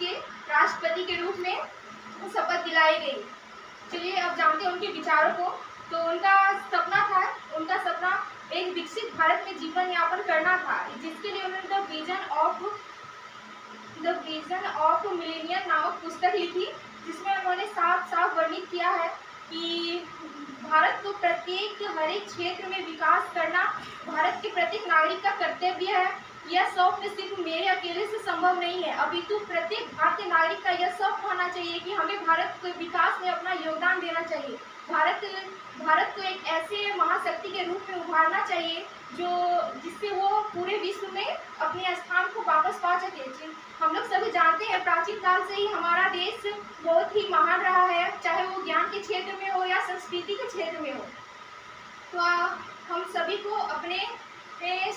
के राष्ट्रपति के रूप में शपथ दिलाई गई। चलिए अब जानते हैं उनके विचारों को। तो उनका सपना एक विकसित भारत में जीवन यापन करना था, जिसके लिए उन्होंने द विजन ऑफ मिलेनियम नामक पुस्तक लिखी, जिसमें उन्होंने साफ साफ वर्णित किया है कि भारत को हर एक क्षेत्र में विकास करना भारत के प्रत्येक नागरिक का कर्तव्य है। यह स्वप्न सिर्फ मेरे अकेले से संभव नहीं है, अपितु प्रत्येक भारतीय नागरिक का यह स्वप्न होना चाहिए कि हमें भारत के विकास में अपना योगदान देना चाहिए। भारत को एक ऐसे महाशक्ति के रूप में उभारना चाहिए जिससे वो पूरे विश्व में अपने स्थान को वापस पा सके। हम लोग सभी जानते हैं प्राचीन काल से ही हमारा देश बहुत ही महान रहा है, चाहे वो ज्ञान के क्षेत्र में हो या संस्कृति के क्षेत्र में हो। तो हम सभी को अपने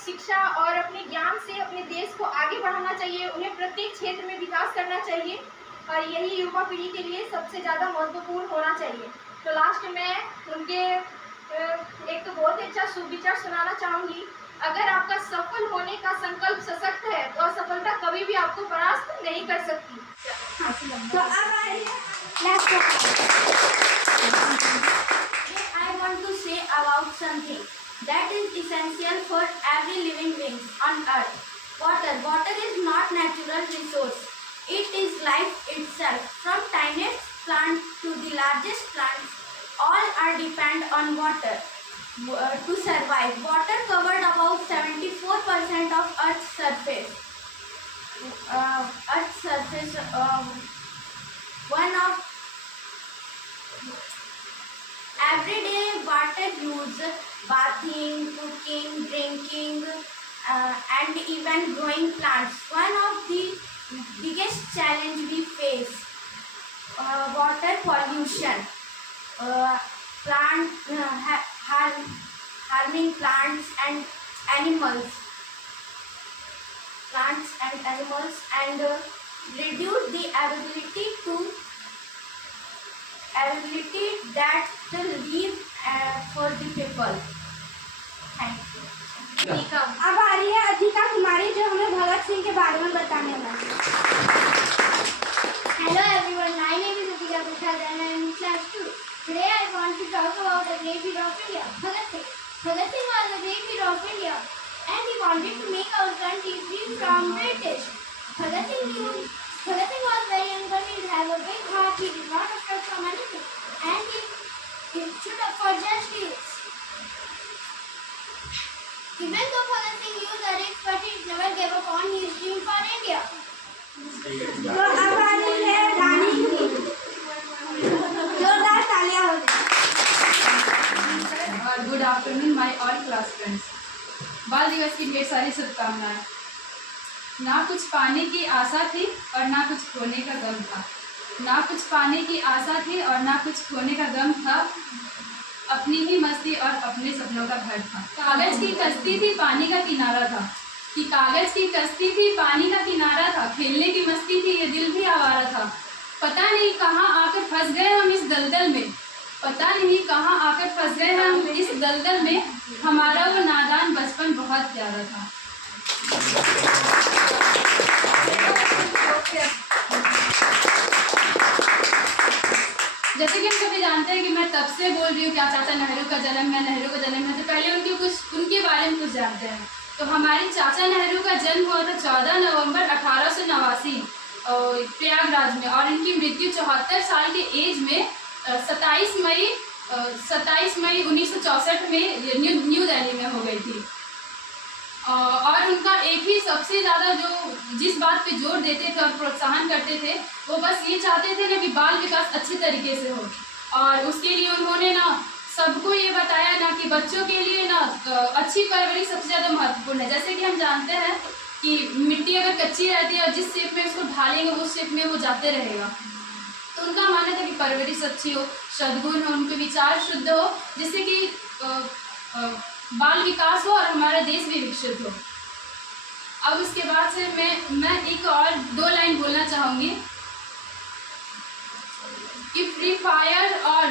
शिक्षा और अपने ज्ञान से अपने देश को आगे बढ़ाना चाहिए, उन्हें प्रत्येक क्षेत्र में विकास करना चाहिए, और यही युवा पीढ़ी के लिए सबसे ज़्यादा महत्वपूर्ण होना चाहिए। तो लास्ट में उनके एक तो बहुत अच्छा सुविचार सुनाना चाहूँगी। अगर आपका सफल होने का संकल्प सशक्त है तो असफलता कभी भी आपको परास्त नहीं कर सकती। तो अब I want to say about something that is essential for every living being on earth. Water is not natural resource. It is life itself. From tiniest plant to the largest plants, all are depend on water to survive. Water covered about 74% of Earth's surface. One of everyday water use, bathing, cooking, drinking, and even growing plants. One of the biggest challenge we face, water pollution, harming plants and animals, and reduce the ability that to live for the people. Thank you. अब आ रही है अधिका कुमारी, जो हमें भगत सिंह के बारे में बताने वाली है। Hello everyone, my name is Adhika Prasad and I am in class 2. Today I want to talk about the great hero of India, Bhagat Singh. Bhagat Singh was the great hero of India and he wanted to make our country free from British. Bhagat Singh was very young, but he had a big heart. He did not afraid from anything and he stood up for justice. Even though Bhagat Singh used the risks, but he never gave up on his dream for India. तो अब आ रही है रानी की, जोरदार तालियां हो जाए। Good afternoon my all class friends. बाल दिवस की ढेर सारी शुभकामनाएं। ना कुछ पाने की आशा थी और ना कुछ खोने का गम था। ना कुछ पाने की आशा थी और ना कुछ खोने का गम था। अपनी ही मस्ती और अपने सपनों का घर था। कागज की कश्ती थी, पानी का किनारा था। कि कागज की कश्ती थी, पानी का किनारा था। खेलने की मस्ती थी, ये दिल भी आवारा था। पता नहीं कहाँ आकर फंस गए हम इस दलदल में। पता नहीं कहाँ आकर फंस गए हम इस दलदल में। हमारा वो नादान बचपन बहुत प्यारा था। जैसे कि हम सभी जानते हैं कि मैं तब से बोल रही हूँ क्या चाचा नेहरू का जन्म है, नेहरू का जन्म है, तो पहले उनके बारे में कुछ जानते हैं। तो हमारे चाचा नेहरू का जन्म हुआ था 14 नवंबर 1889 प्रयागराज में, और इनकी मृत्यु 74 साल के एज में 27 मई 1964 में न्यू दिल्ली में हो गई थी। और उनका एक ही सबसे ज़्यादा जिस बात पे जोर देते थे और प्रोत्साहन करते थे, वो बस ये चाहते थे ना कि बाल विकास अच्छे तरीके से हो। और उसके लिए उन्होंने ना सबको ये बताया ना कि बच्चों के लिए ना अच्छी परवरिश सबसे ज़्यादा महत्वपूर्ण है। जैसे कि हम जानते हैं कि मिट्टी अगर कच्ची रहती है और जिस शेप में उसको ढालेंगे उस शेप में वो जाते रहेगा। तो उनका मानना था कि परवरिश अच्छी हो, सद्गुण हो, उनके विचार शुद्ध हो, जिससे कि बाल विकास हो और हमारा देश भी विकसित हो। अब उसके बाद से मैं एक और 2 लाइन बोलना चाहूँगी कि फ्री फायर और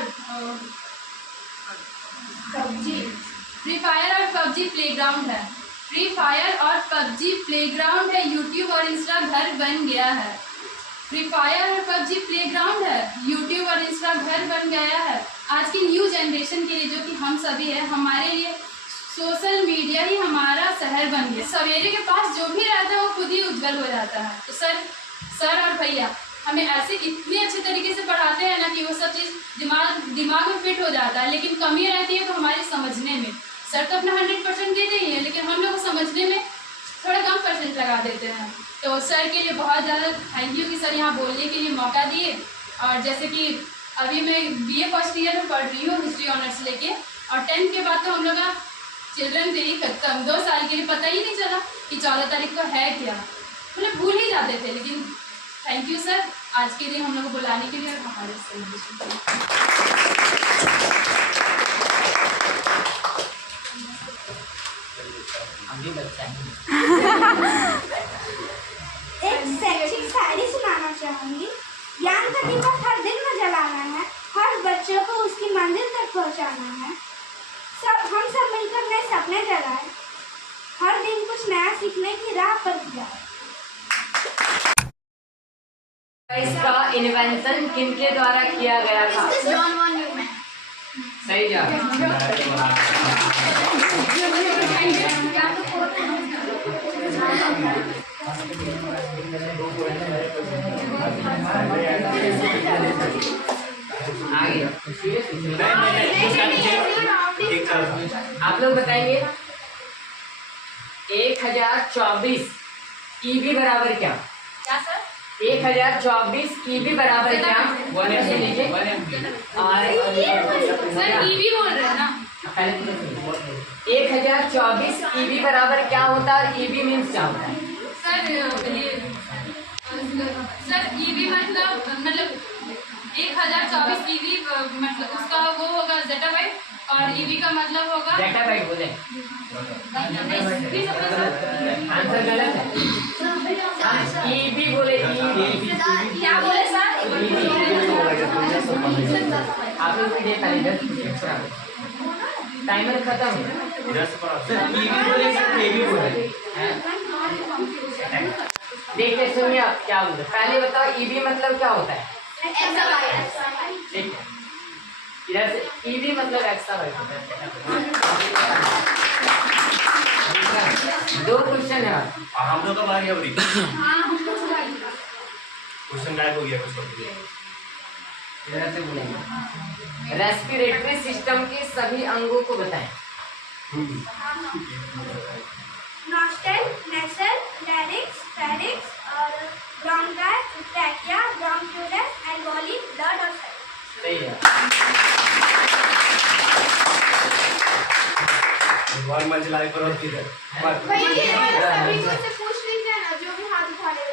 पबजी प्लेग्राउंड है। फ्री फायर और पबजी प्लेग्राउंड है, यूट्यूब और इंस्टा घर बन गया है। फ्री फायर और पबजी प्लेग्राउंड है, यूट्यूब और इंस्टा घर बन गया है। आज की न्यू जनरेशन के लिए जो कि हम सभी है, हमारे लिए सोशल मीडिया ही हमारा शहर बन गया। सवेरे के पास जो भी रहता है वो खुद ही उज्जवल हो जाता है। तो सर और भैया हमें ऐसे इतने अच्छे तरीके से पढ़ाते हैं ना कि वो सब चीज़ दिमाग में फिट हो जाता है, लेकिन कमी रहती है तो हमारे समझने में। सर तो अपना 100% देते ही हैं, लेकिन हम लोग को समझने में थोड़ा कम % लगा देते हैं। तो सर के लिए बहुत ज़्यादा थैंक यू कि सर यहाँ बोलने के लिए मौका दिए। और जैसे कि अभी मैं BA फर्स्ट ईयर में पढ़ रही हूँ हिस्ट्री ऑनर्स लेके, और 10th के बाद तो हम लोग का चिल्ड्रन डे ही खत्म। 2 साल के लिए पता ही नहीं चला कि 14 तारीख को है क्या, मतलब भूल ही जाते थे। लेकिन थैंक यू सर आज के दिन हम लोग को बुलाने के लिए और हमारे सेलिब्रेशन के लिए। एक शैक्षिक शायरी सुनाना चाहूंगी। ज्ञान का दीपक हर दिन में जलाना है, हर बच्चों को उसकी मंजिल तक पहुंचाना है। हम सब मिलकर नए सपने जगाए, हर दिन कुछ नया सीखने की राह पर जाए। इसका इन्वेंशन किनके द्वारा किया गया था? John von Neumann. सही जवाब। आगे आप लोग बताएंगे 1024 ईवी बराबर क्या? क्या सर? 1024 ईवी बराबर क्या? सर ईवी बोल रहे हैं ना? 1024 ईवी बराबर क्या होता है और ईवी मीन्स क्या होता है? सर ईवी मतलब 1024 ईवी मतलब उसका वो होगा ज़ेटाबाइट, और ईवी का मतलब होगा ज़ेटाबाइट। बोले आंसर गलत है। ईवी बोले क्या बोले सर? आप लोग भी देखा टाइमर खत्म देखिए सुनिए आप क्या बोल रहे। पहले बताओ ईवी मतलब क्या होता है? ठीक है, इधर से ईवी मतलब एक्साबाइट होता है। 2 क्वेश्चन है हम लोग कब आ गया? क्वेश्चन गायब हो गया कुछ। इधर से बोलेंगे रेस्पिरेटरी सिस्टम के सभी अंगों को बताएं। नॉस्टल, नेसल, लैरिंक्स, फेरिंक्स और ब्रोंकाई, ट्रैकिया, ब्रोंक्यूलस, एल्वोली, ब्लड और सेल। सही है। भगवान मंजिल आए पर किधर? सभी को से पूछ लीजिए ना जो भी हाथ उठा रहे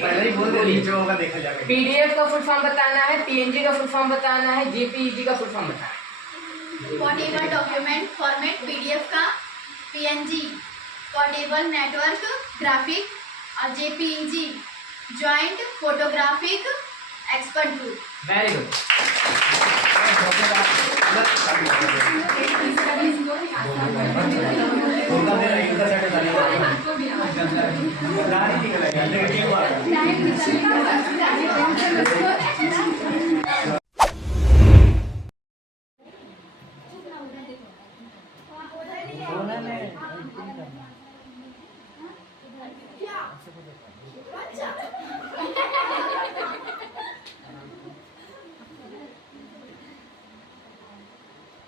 पहले ही बोल दो, नीचे होगा देखा जाएगा। PDF का फुल फॉर्म बताना है, PNG का फुल फॉर्म बताना है, JPEG का फुल फॉर्म बताना है। पोर्टेबल डॉक्यूमेंट फॉर्मेट PDF का, PNG पोर्टेबल नेटवर्क ग्राफिक और JPEG joint photographic expert group. Very good.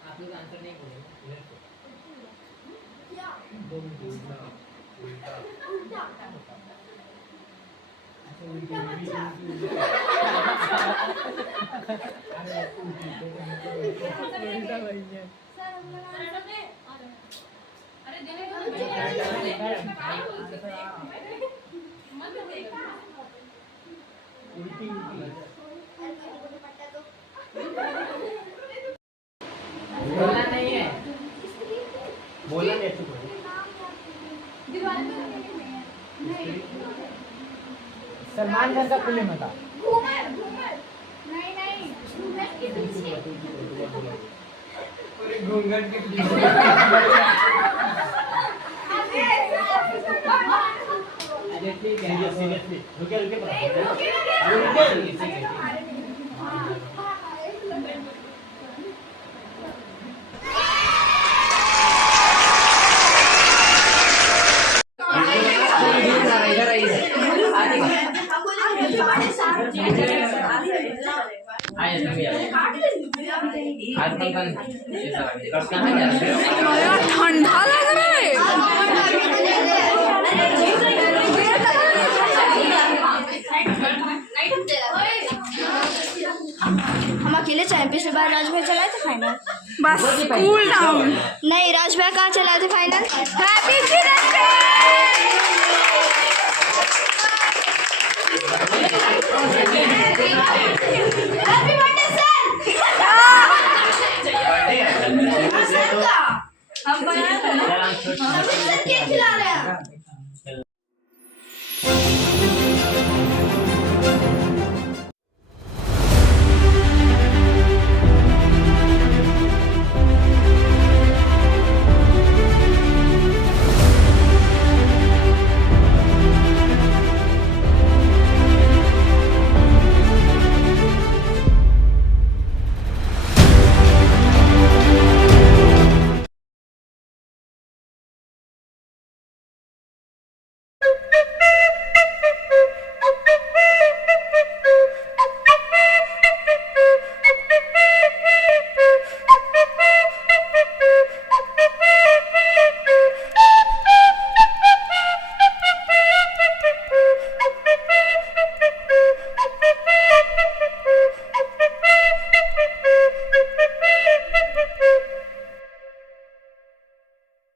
आप लोग आंसर नहीं बोले। बोलना नहीं है, बोलना नहीं है। सलमान खान का फिल्म था। घूमर नहीं घूमर के पीछे घूंघट के अरे सीरियसली रुके ठंडा लग रहा है। हम अकेले चाहे पिछले बार राजभाई चलाए थे फाइनल। बस कूल डाउन। नहीं, राजभाई कहाँ चलाए थे फाइनल? Happy children's day.